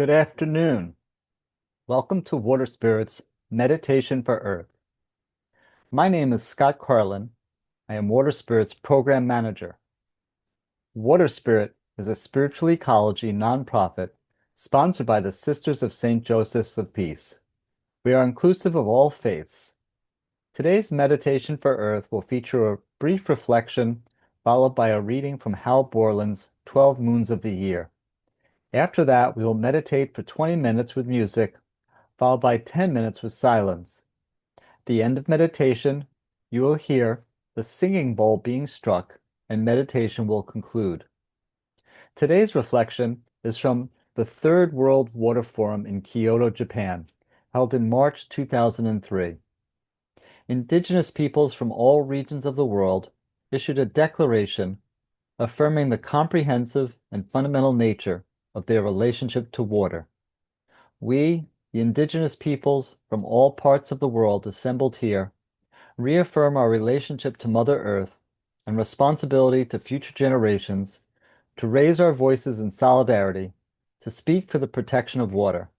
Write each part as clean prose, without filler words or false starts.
Good afternoon. Welcome to Water Spirit's Meditation for Earth. My name is Scott Carlin. I am Water Spirit's Program Manager. Water Spirit is a spiritual ecology nonprofit sponsored by the Sisters of St. Joseph's of Peace. We are inclusive of all faiths. Today's Meditation for Earth will feature a brief reflection followed by a reading from Hal Borland's 12 Moons of the Year. After that, we will meditate for 20 minutes with music, followed by 10 minutes with silence. At the end of meditation, you will hear the singing bowl being struck, and meditation will conclude. Today's reflection is from the Third World Water Forum in Kyoto, Japan, held in March 2003. Indigenous peoples from all regions of the world issued a declaration affirming the comprehensive and fundamental nature of their relationship to water. We, the indigenous peoples from all parts of the world assembled here, reaffirm our relationship to Mother Earth and responsibility to future generations to raise our voices in solidarity to speak for the protection of water.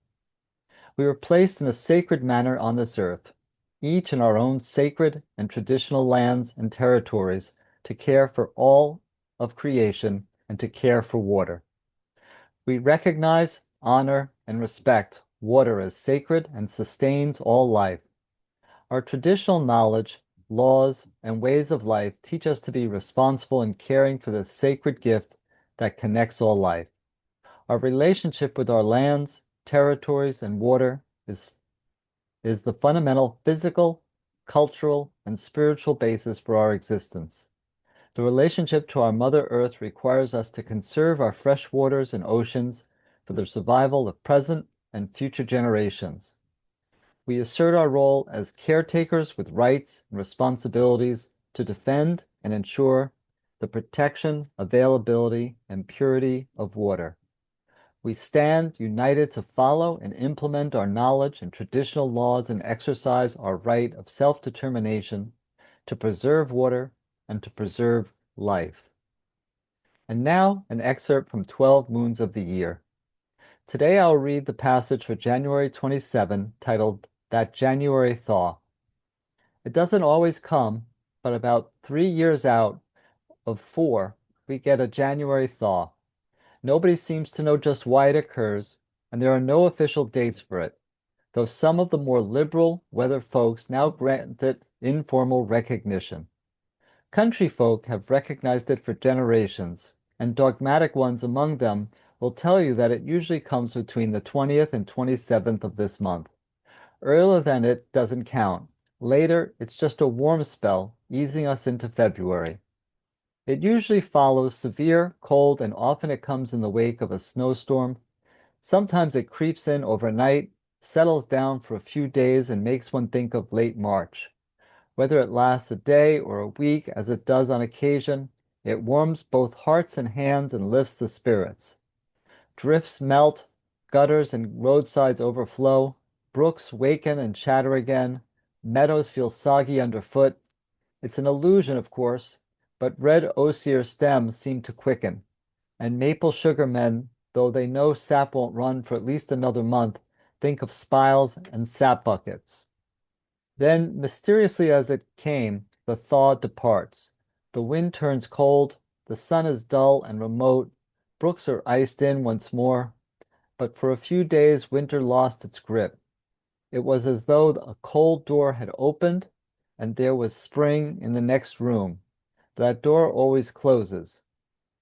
We were placed in a sacred manner on this earth, each in our own sacred and traditional lands and territories, to care for all of creation and to care for water. We recognize, honor, and respect water as sacred and sustains all life. Our traditional knowledge, laws, and ways of life teach us to be responsible in caring for this sacred gift that connects all life. Our relationship with our lands, territories, and water is the fundamental physical, cultural, and spiritual basis for our existence. The relationship to our Mother Earth requires us to conserve our fresh waters and oceans for the survival of present and future generations. We assert our role as caretakers with rights and responsibilities to defend and ensure the protection, availability, and purity of water. We stand united to follow and implement our knowledge and traditional laws and exercise our right of self-determination to preserve water and to preserve life. And now, an excerpt from 12 Moons of the Year. Today I'll read the passage for January 27, titled That January Thaw. It doesn't always come, but about 3 years out of 4, we get a January thaw. Nobody seems to know just why it occurs, and there are no official dates for it, though some of the more liberal weather folks now grant it informal recognition. Country folk have recognized it for generations, and dogmatic ones among them will tell you that it usually comes between the 20th and 27th of this month. Earlier than it doesn't count. Later, it's just a warm spell, easing us into February. It usually follows severe cold, and often it comes in the wake of a snowstorm. Sometimes it creeps in overnight, settles down for a few days, and makes one think of late March. Whether it lasts a day or a week, as it does on occasion, it warms both hearts and hands and lifts the spirits. Drifts melt, gutters and roadsides overflow, brooks waken and chatter again, meadows feel soggy underfoot. It's an illusion, of course, but red osier stems seem to quicken, and maple sugar men, though they know sap won't run for at least another month, think of spiles and sap buckets. Then, mysteriously as it came, the thaw departs. The wind turns cold, the sun is dull and remote, brooks are iced in once more, but for a few days winter lost its grip. It was as though a cold door had opened and there was spring in the next room. That door always closes.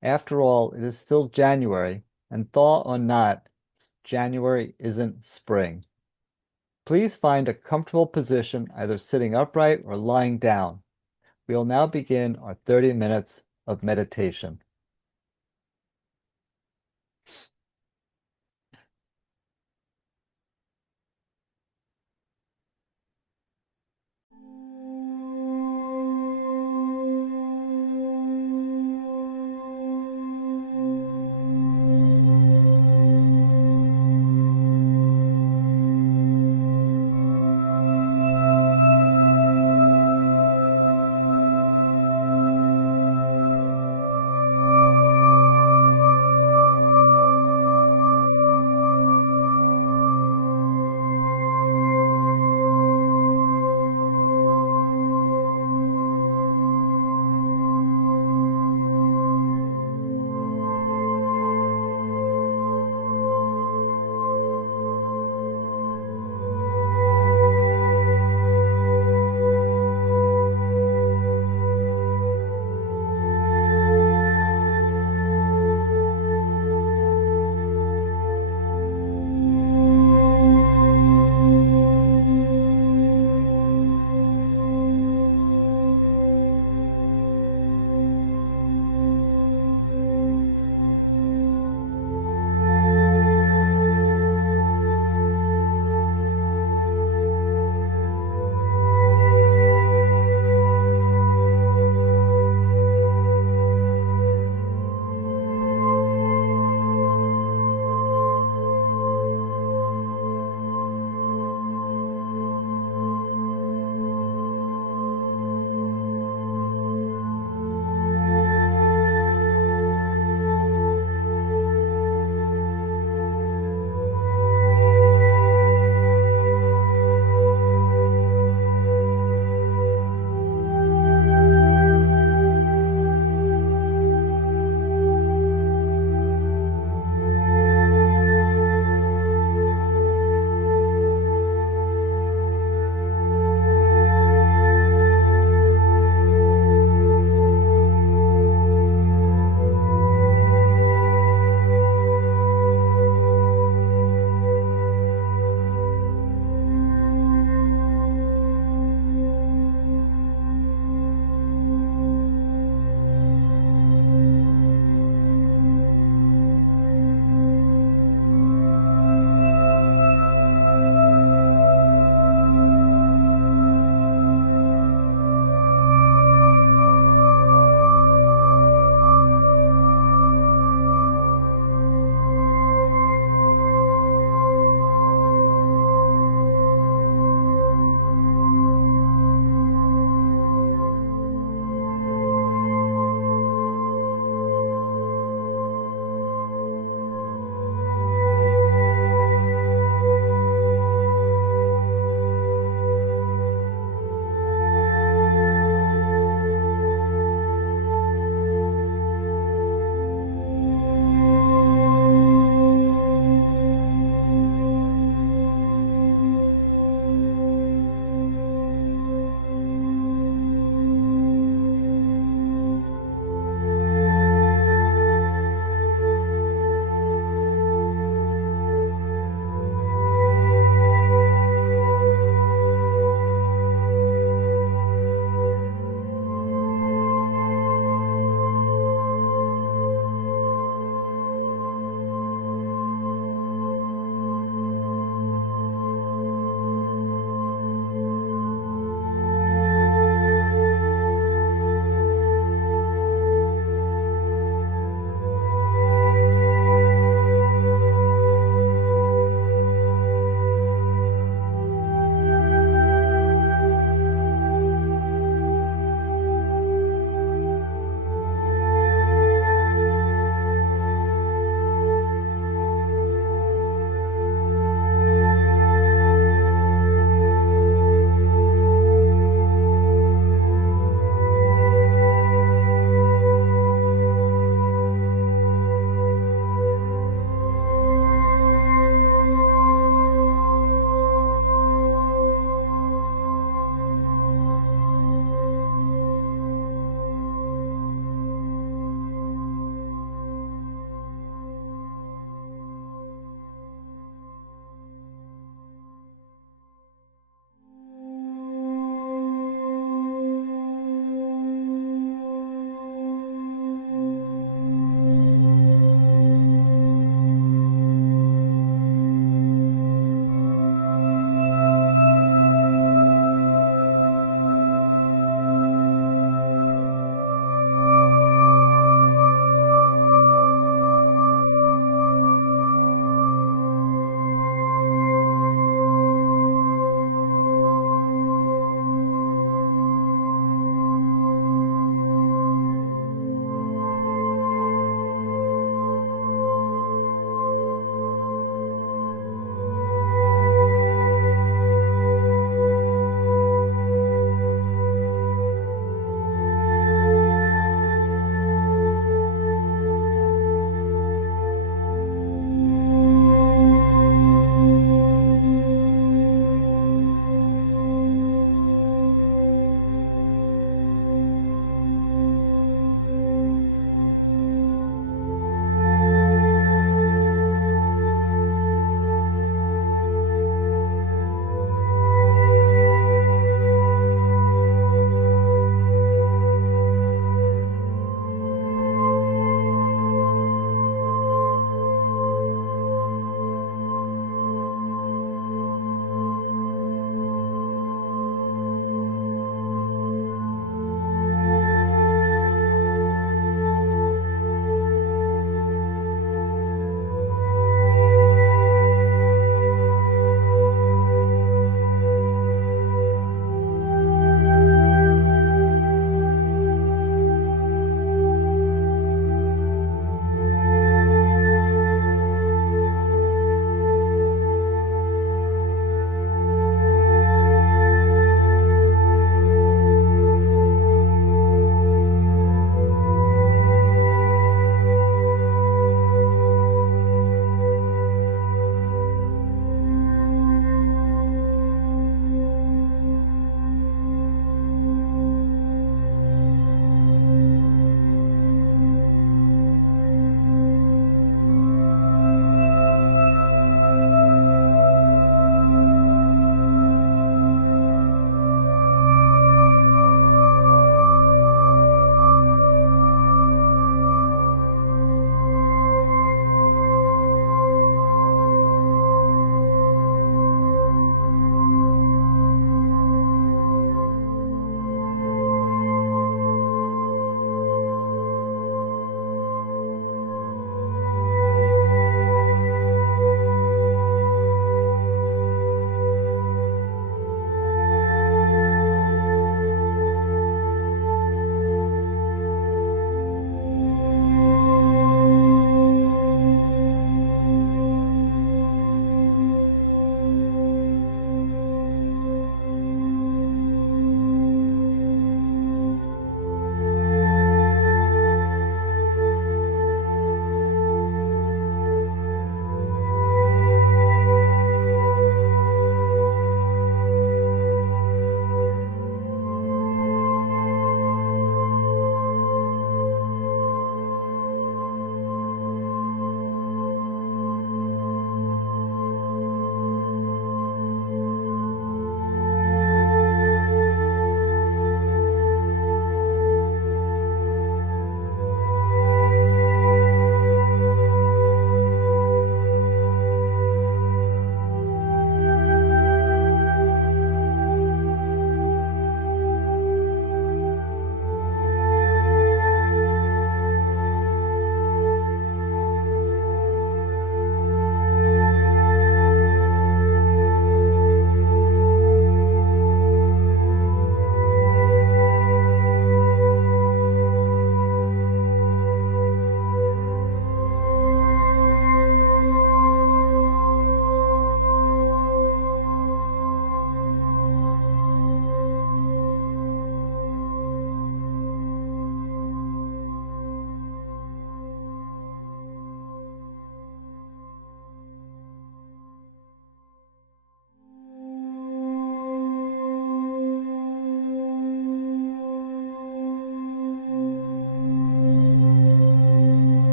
After all, it is still January, and thaw or not, January isn't spring. Please find a comfortable position, either sitting upright or lying down. We will now begin our 30 minutes of meditation.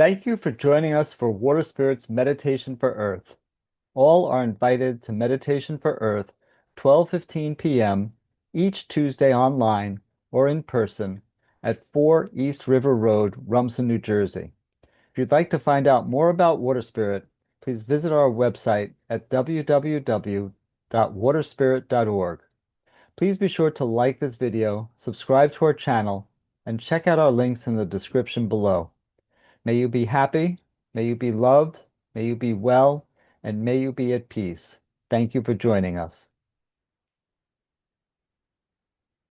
Thank you for joining us for Water Spirits Meditation for Earth. All are invited to Meditation for Earth, 12:15 p.m. each Tuesday online or in person at 4 East River Road, Rumson, New Jersey. If you'd like to find out more about Water Spirit, please visit our website at www.waterspirit.org. Please be sure to like this video, subscribe to our channel, and check out our links in the description below. May you be happy, may you be loved, may you be well, and may you be at peace. Thank you for joining us.